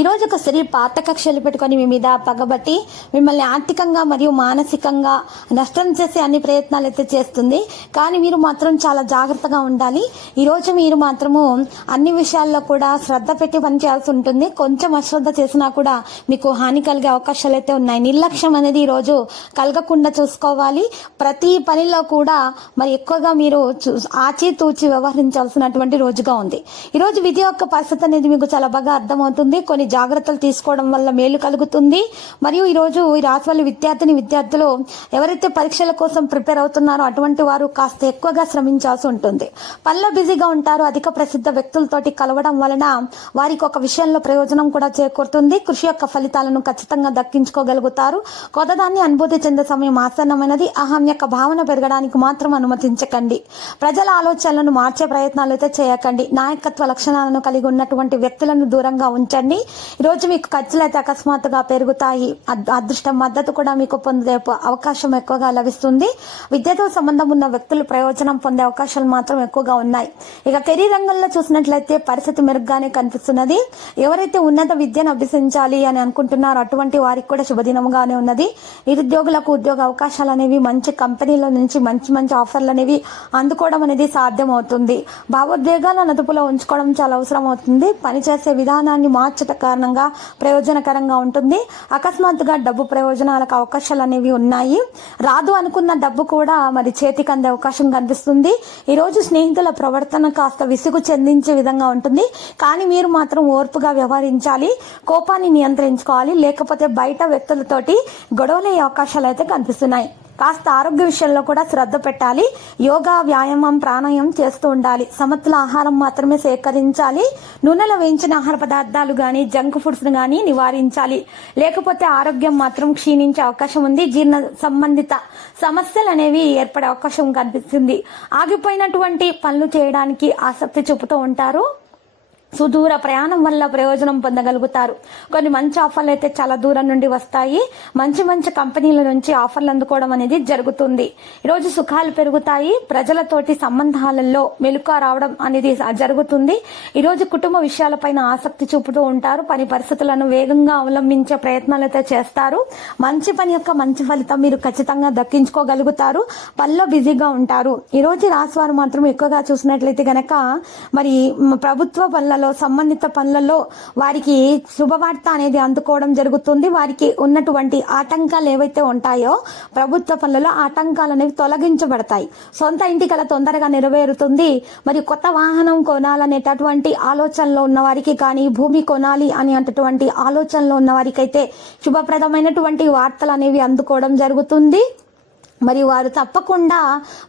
ఈరోజు ఒక శరీర పాత కక్షలు పెట్టుకొని మీ మీద పగబట్టి మిమ్మల్ని ఆర్థికంగా మరియు మానసికంగా నష్టం చేసే అన్ని ప్రయత్నాలు అయితే చేస్తుంది కానీ మీరు మాత్రం చాలా జాగ్రత్తగా ఉండాలి ఈరోజు మీరు మాత్రము అన్ని విషయాల్లో కూడా శ్రద్ధ పెట్టి పనిచేయాల్సి ఉంటుంది కొంచెం అశ్రద్ధ చేసినా కూడా మీకు హాని కలిగే అవకాశాలు అయితే ఉన్నాయి నిర్లక్ష్యం అనేది ఈరోజు కలగకుండా చూసుకోవాలి ప్రతి పనిలో కూడా మరి ఎక్కువగా మీరు ఆచితూచి వ్యవహరించాల్సినటువంటి రోజుగా ఉంది ఈరోజు విధి యొక్క పరిస్థితి అనేది మీకు చాలా బాగా అర్థమవుతుంది కొన్ని కొన్ని జాగ్రత్తలు తీసుకోవడం వల్ల మేలు కలుగుతుంది మరియు ఈరోజు ఈ రాశి విద్యార్థిని విద్యార్థులు ఎవరైతే పరీక్షల కోసం ప్రిపేర్ అవుతున్నారో అటువంటి వారు కాస్త ఎక్కువగా శ్రమించాల్సి ఉంటుంది పనిలో బిజీగా ఉంటారు అధిక ప్రసిద్ధ వ్యక్తులతోటి కలవడం వలన వారికి ఒక విషయంలో ప్రయోజనం కూడా చేకూరుతుంది కృషి యొక్క ఫలితాలను ఖచ్చితంగా దక్కించుకోగలుగుతారు కొత్తదాన్ని అనుభూతి చెందే సమయం ఆసన్నమైనది అహం యొక్క భావన పెరగడానికి మాత్రం అనుమతించకండి ప్రజల ఆలోచనలను మార్చే ప్రయత్నాలు అయితే చేయకండి నాయకత్వ లక్షణాలను కలిగి ఉన్నటువంటి వ్యక్తులను దూరంగా ఉంచండి ఈరోజు మీకు ఖర్చులు అయితే అకస్మాత్తుగా పెరుగుతాయి అదృష్టం మద్దతు కూడా మీకు పొందే అవకాశం ఎక్కువగా లభిస్తుంది విద్యతో సంబంధం ఉన్న వ్యక్తులు ప్రయోజనం పొందే అవకాశాలు మాత్రం ఎక్కువగా ఉన్నాయి ఇక కెరీర్ రంగంలో చూసినట్లయితే పరిస్థితి మెరుగ్గానే కనిపిస్తున్నది ఎవరైతే ఉన్నత విద్యను అభ్యసించాలి అని అనుకుంటున్నారో అటువంటి వారికి కూడా శుభదినంగానే ఉన్నది నిరుద్యోగులకు ఉద్యోగ అవకాశాలు అనేవి మంచి కంపెనీల నుంచి మంచి మంచి ఆఫర్లు అనేవి అందుకోవడం అనేది సాధ్యం అవుతుంది భావోద్వేగాలను అదుపులో ఉంచుకోవడం చాలా అవసరం అవుతుంది పనిచేసే విధానాన్ని మార్చట కారణంగా ప్రయోజనకరంగా ఉంటుంది అకస్మాత్తుగా డబ్బు ప్రయోజనాలకు అవకాశాలు అనేవి ఉన్నాయి రాదు అనుకున్న డబ్బు కూడా మరి చేతికి అందే అవకాశం కనిపిస్తుంది ఈరోజు స్నేహితుల ప్రవర్తన కాస్త విసుగు చెందించే విధంగా ఉంటుంది కానీ మీరు మాత్రం ఓర్పుగా వ్యవహరించాలి కోపాన్ని నియంత్రించుకోవాలి లేకపోతే బయట వ్యక్తులతోటి గొడవలయ్యే అవకాశాలు అయితే కనిపిస్తున్నాయి కాస్త ఆరోగ్య విషయంలో కూడా శ్రద్ధ పెట్టాలి యోగా వ్యాయామం ప్రాణాయామం చేస్తూ ఉండాలి సమతుల ఆహారం మాత్రమే సేకరించాలి నూనెలో వేయించిన ఆహార పదార్థాలు కానీ జంక్ ఫుడ్స్ను కానీ నివారించాలి లేకపోతే ఆరోగ్యం మాత్రం క్షీణించే అవకాశం ఉంది జీర్ణ సంబంధిత సమస్యలు అనేవి ఏర్పడే అవకాశం కనిపిస్తుంది ఆగిపోయినటువంటి పనులు చేయడానికి ఆసక్తి చూపుతూ ఉంటారు సుదూర ప్రయాణం వల్ల ప్రయోజనం పొందగలుగుతారు కొన్ని మంచి ఆఫర్లు అయితే చాలా దూరం నుండి వస్తాయి మంచి మంచి కంపెనీల నుంచి ఆఫర్లు అందుకోవడం అనేది జరుగుతుంది ఈరోజు సుఖాలు పెరుగుతాయి ప్రజలతోటి సంబంధాలలో మెలుక రావడం అనేది జరుగుతుంది ఈరోజు కుటుంబ విషయాలపైన ఆసక్తి చూపుతూ ఉంటారు పని పరిస్థితులను వేగంగా అవలంబించే ప్రయత్నాలు అయితే చేస్తారు మంచి పని యొక్క మంచి ఫలితం మీరు ఖచ్చితంగా దక్కించుకోగలుగుతారు పనిలో బిజీగా ఉంటారు ఈరోజు రాశి వారు మాత్రం ఎక్కువగా చూసినట్లయితే గనక మరి ప్రభుత్వ పనులలో పనులలో సంబంధిత పనులలో వారికి శుభవార్త అనేది అందుకోవడం జరుగుతుంది వారికి ఉన్నటువంటి ఆటంకాలు ఏవైతే ఉంటాయో ప్రభుత్వ పనులలో ఆటంకాలు అనేవి తొలగించబడతాయి సొంత ఇంటి కళ తొందరగా నెరవేరుతుంది మరి కొత్త వాహనం కొనాలనేటటువంటి ఆలోచనలో ఉన్న వారికి కానీ భూమి కొనాలి అని ఆలోచనలో ఉన్న వారికైతే శుభప్రదమైనటువంటి వార్తలు అనేవి అందుకోవడం జరుగుతుంది మరి వారు తప్పకుండా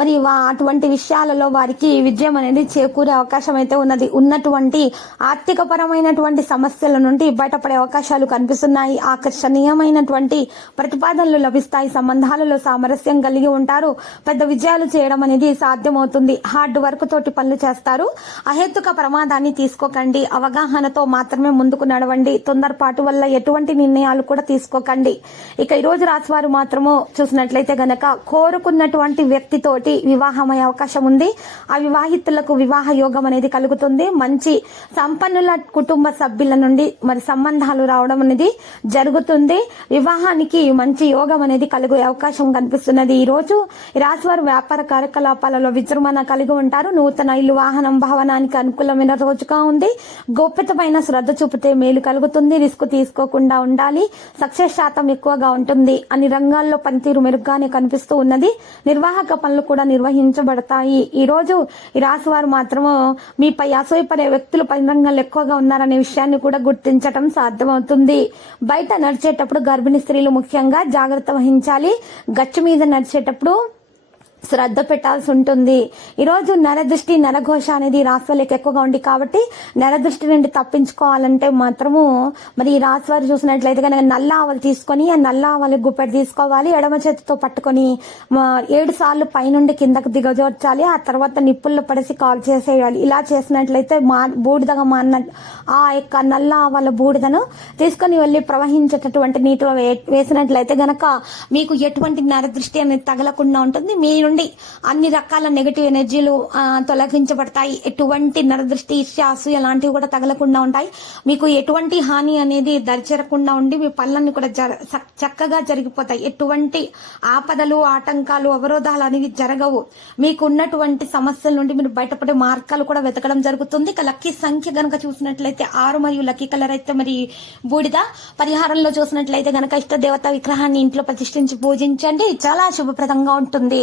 మరి అటువంటి విషయాలలో వారికి విజయం అనేది చేకూరే అవకాశం అయితే ఉన్నది ఉన్నటువంటి ఆర్థిక పరమైనటువంటి సమస్యల నుండి బయటపడే అవకాశాలు కనిపిస్తున్నాయి ఆకర్షణీయమైనటువంటి ప్రతిపాదనలు లభిస్తాయి సంబంధాలలో సామరస్యం కలిగి ఉంటారు పెద్ద విజయాలు చేయడం అనేది సాధ్యమవుతుంది హార్డ్ వర్క్ తోటి పనులు చేస్తారు అహేతుక ప్రమాదాన్ని తీసుకోకండి అవగాహనతో మాత్రమే ముందుకు నడవండి తొందరపాటు వల్ల ఎటువంటి నిర్ణయాలు కూడా తీసుకోకండి ఇక ఈ రోజు రాసివారు మాత్రము చూసినట్లయితే గనక కోరుకున్నటువంటి వ్యక్తితోటి అయ్యే అవకాశం ఉంది ఆ వివాహితులకు వివాహ యోగం అనేది కలుగుతుంది మంచి సంపన్నుల కుటుంబ సభ్యుల నుండి మరి సంబంధాలు రావడం అనేది జరుగుతుంది వివాహానికి మంచి యోగం అనేది కలిగే అవకాశం కనిపిస్తున్నది ఈ రోజు రాజువారు వ్యాపార కార్యకలాపాలలో విజృంభణ కలిగి ఉంటారు నూతన ఇల్లు వాహనం భవనానికి అనుకూలమైన రోజుగా ఉంది గోప్యతమైన శ్రద్ధ చూపితే మేలు కలుగుతుంది రిస్క్ తీసుకోకుండా ఉండాలి సక్సెస్ శాతం ఎక్కువగా ఉంటుంది అన్ని రంగాల్లో పనితీరు మెరుగ్గానే కనిపిస్తుంది కనిపిస్తూ ఉన్నది నిర్వాహక పనులు కూడా నిర్వహించబడతాయి ఈ రోజు ఈ రాశి వారు మాత్రము మీపై అసూయపడే వ్యక్తులు రంగంలో ఎక్కువగా ఉన్నారనే విషయాన్ని కూడా గుర్తించటం సాధ్యమవుతుంది బయట నడిచేటప్పుడు గర్భిణీ స్త్రీలు ముఖ్యంగా జాగ్రత్త వహించాలి గచ్చు మీద నడిచేటప్పుడు శ్రద్ధ పెట్టాల్సి ఉంటుంది ఈరోజు నరదృష్టి నరఘోష అనేది రాశివాళ్ళకి ఎక్కువగా ఉంది కాబట్టి నరదృష్టి నుండి తప్పించుకోవాలంటే మాత్రము మరి ఈ రాశివారు చూసినట్లయితే కనుక నల్ల ఆవలు తీసుకొని ఆ నల్ల ఆవలి గుప్పెడు తీసుకోవాలి ఎడమ చేతితో పట్టుకొని ఏడు సార్లు పైనుండి కిందకు దిగజోర్చాలి ఆ తర్వాత నిప్పుల్లో పడేసి కాల్ చేసేయాలి ఇలా చేసినట్లయితే మా బూడిదగా మాన్న ఆ యొక్క నల్ల ఆవల బూడిదను తీసుకొని వెళ్ళి ప్రవహించేటటువంటి నీటిలో వేసినట్లయితే గనక మీకు ఎటువంటి నరదృష్టి అనేది తగలకుండా ఉంటుంది మీరు నుండి అన్ని రకాల నెగిటివ్ ఎనర్జీలు తొలగించబడతాయి ఎటువంటి నరదృష్టి ఇష్యాసు ఇలాంటివి కూడా తగలకుండా ఉంటాయి మీకు ఎటువంటి హాని అనేది దరిచేరకుండా ఉండి మీ పనులన్నీ కూడా జర చక్కగా జరిగిపోతాయి ఎటువంటి ఆపదలు ఆటంకాలు అవరోధాలు అనేవి జరగవు మీకు ఉన్నటువంటి సమస్యల నుండి మీరు బయటపడే మార్గాలు కూడా వెతకడం జరుగుతుంది లక్కీ సంఖ్య గనక చూసినట్లయితే ఆరు మరియు లక్కీ కలర్ అయితే మరి బూడిద పరిహారంలో చూసినట్లయితే గనక ఇష్ట దేవత విగ్రహాన్ని ఇంట్లో ప్రతిష్ఠించి పూజించండి చాలా శుభప్రదంగా ఉంటుంది